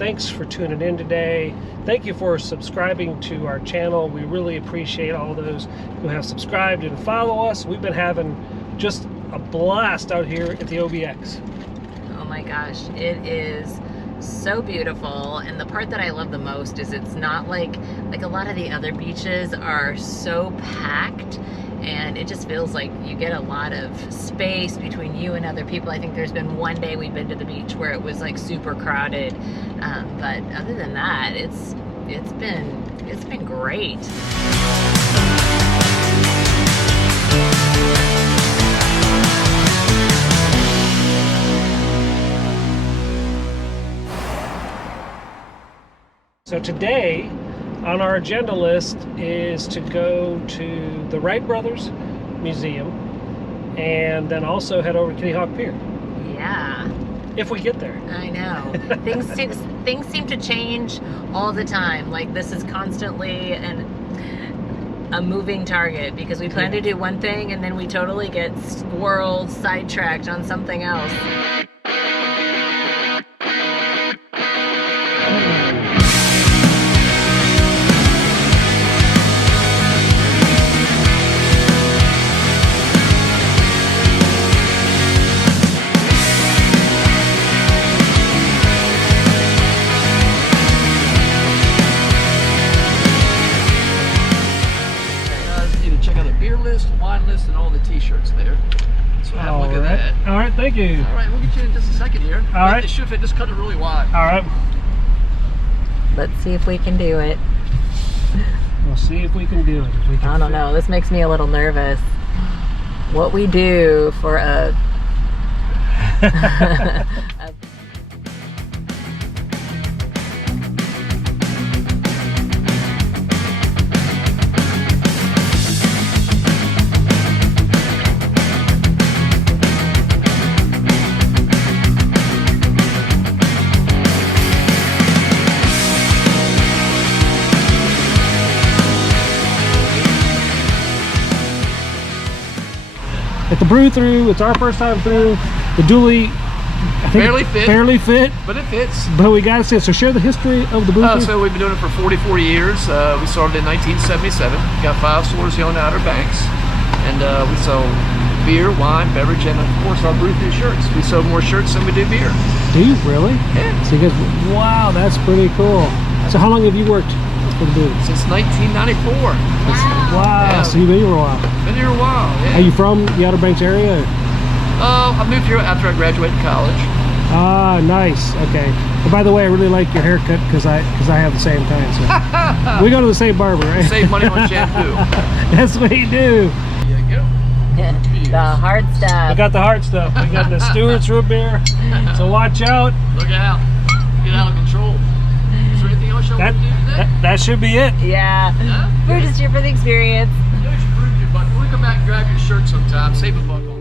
Thanks for tuning in today. Thank you for subscribing to our channel. We really appreciate all those who have subscribed and follow us. We've been having just a blast out here at the OBX. Oh my gosh, it is so beautiful, and the part that I love the most is it's not like a lot of the other beaches are so packed, and it just feels like you get a lot of space between you and other people. I think there's been one day we've been to the beach where it was like super crowded, but other than that, it's been great. So today on our agenda list is to go to the Wright Brothers Museum and then also head over to Kitty Hawk Pier. Yeah. If we get there. I know. Things seem to change all the time. Like this is constantly a moving target because we plan to do one thing and then we totally get squirreled, sidetracked on something else. Wine list and all the t-shirts there. So have a look at that. All right, thank you. All right, we'll get you in just a second here. All right. It should fit, just cut it really wide. All right. Let's see if we can do it. We'll see if we can do it. I don't know. This makes me a little nervous. What we do for a... At the Brew Thru, it's our first time through. The dually, I think barely fit, but it fits. But we got to see it. So share the history of the Brew Thru. So we've been doing it for 44 years. We started in 1977. Got 5 stores here on the Outer Banks, and we sell beer, wine, beverage, and of course our Brew Thru shirts. We sell more shirts than we do beer. Do you really? Yeah. So you guys, wow, that's pretty cool. So how long have you worked for the booth? Since 1994. Wow, Yeah. so you've been here a while. Been here a while, yeah. Are you from the Outer Banks area? I moved here after I graduated college. Ah, nice. Okay. And by the way, I really like your haircut because I have the same kind. So we go to the same barber, right? Save money on shampoo. That's what you do. There you go. The hard stuff. We got the hard stuff. We got the Stewart's root beer. So watch out. Look out. Get out of control. Is there anything else you want to do today? That should be it. Yeah. We're just here for the experience. You know, you should prove your butt. When we come back and grab your shirt sometime, save a buck on it.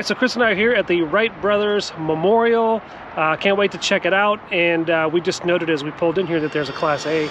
right, so Chris and I are here at the Wright Brothers Memorial. Can't wait to check it out. And we just noted as we pulled in here that there's a Class A.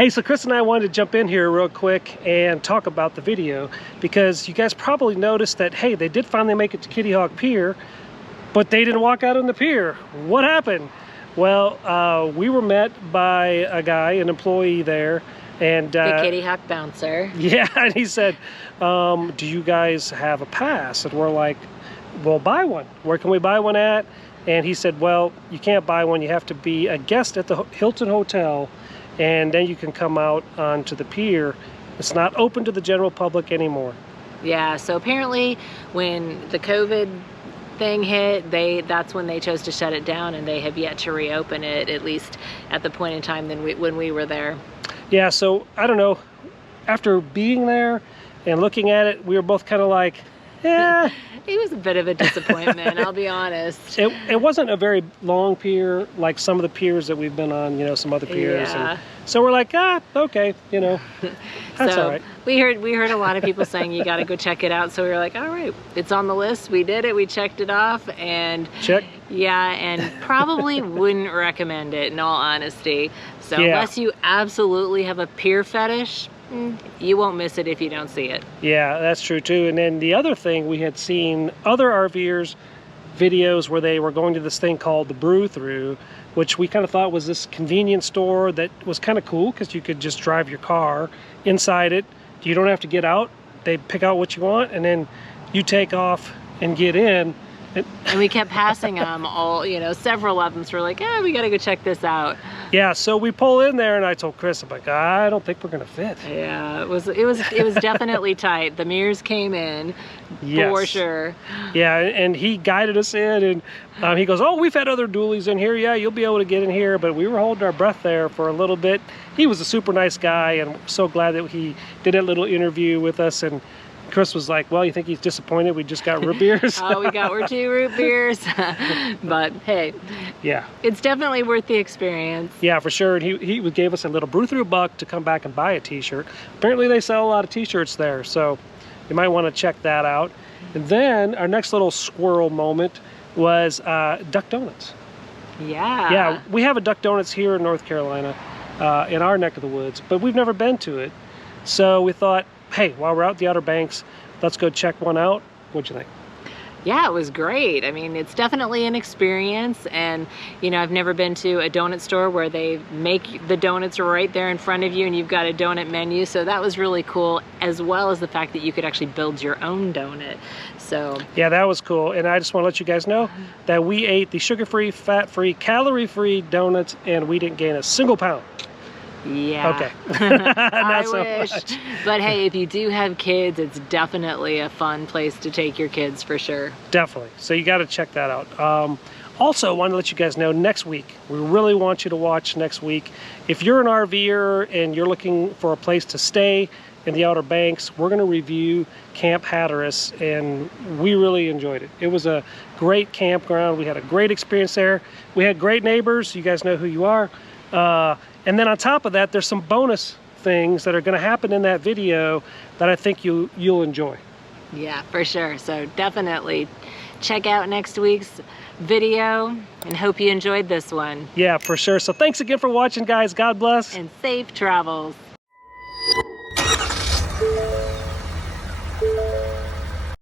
Hey, so Chris and I wanted to jump in here real quick and talk about the video, because you guys probably noticed that, hey, they did finally make it to Kitty Hawk Pier, but they didn't walk out on the pier. What happened? Well, we were met by a guy, an employee there, and the Kitty Hawk bouncer. Yeah, and he said, do you guys have a pass? And we're like, well, buy one. Where can we buy one at? And he said, well, you can't buy one. You have to be a guest at the Hilton Hotel, and then you can come out onto the pier. It's not open to the general public anymore. Yeah, so apparently when the COVID thing hit, that's when they chose to shut it down, and they have yet to reopen it, at least at the point in time when we were there. Yeah, so I don't know. After being there and looking at it, we were both kind of like, yeah. It was a bit of a disappointment, I'll be honest. It wasn't a very long pier like some of the piers that we've been on, you know, some other piers. Yeah. And so we're like, okay, you know, that's so all right. We heard a lot of people saying you got to go check it out. So we were like, all right, it's on the list. We did it. We checked it off, and check. Yeah, and probably wouldn't recommend it in all honesty. So yeah. Unless you absolutely have a pier fetish, you won't miss it if you don't see it. Yeah, that's true too. And then the other thing, we had seen other RVers videos where they were going to this thing called the Brew Thru, which we kind of thought was this convenience store that was kind of cool because you could just drive your car inside it. You don't have to get out. They pick out what you want, and then you take off and get in. And we kept passing them all, you know, several of them. So we're like, we got to go check this out. Yeah, so we pull in there, and I told Chris, I'm like, I don't think we're gonna fit. Yeah, it was definitely tight. The mirrors came in, yes. For sure. Yeah, and he guided us in, and he goes, oh, we've had other dualies in here. Yeah, you'll be able to get in here. But we were holding our breath there for a little bit. He was a super nice guy, and so glad that he did a little interview with us. And Chris was like, well, you think he's disappointed we just got root beers? We're 2 root beers. But hey, yeah, it's definitely worth the experience. Yeah, for sure. And he gave us a little Brew Thru buck to come back and buy a t-shirt. Apparently they sell a lot of t-shirts there, so you might want to check that out. And then our next little squirrel moment was Duck Donuts. Yeah. Yeah, we have a Duck Donuts here in North Carolina, in our neck of the woods, but we've never been to it. So we thought, hey, while we're out the Outer Banks, let's go check one out. What'd you think? Yeah, it was great. I mean, it's definitely an experience, and you know, I've never been to a donut store where they make the donuts right there in front of you and you've got a donut menu, so that was really cool, as well as the fact that you could actually build your own donut. So yeah, that was cool. And I just want to let you guys know that we ate the sugar-free, fat-free, calorie-free donuts, and we didn't gain a single pound. Yeah. Okay. I wish. Much. But hey, if you do have kids, it's definitely a fun place to take your kids for sure. Definitely. So you got to check that out. Also, I want to let you guys know next week, we really want you to watch next week. If you're an RVer and you're looking for a place to stay in the Outer Banks, we're going to review Camp Hatteras, and we really enjoyed it. It was a great campground. We had a great experience there. We had great neighbors. You guys know who you are. And then on top of that, there's some bonus things that are going to happen in that video that I think you'll enjoy. Yeah, for sure. So definitely check out next week's video, and hope you enjoyed this one. Yeah, for sure. So thanks again for watching, guys. God bless. And safe travels.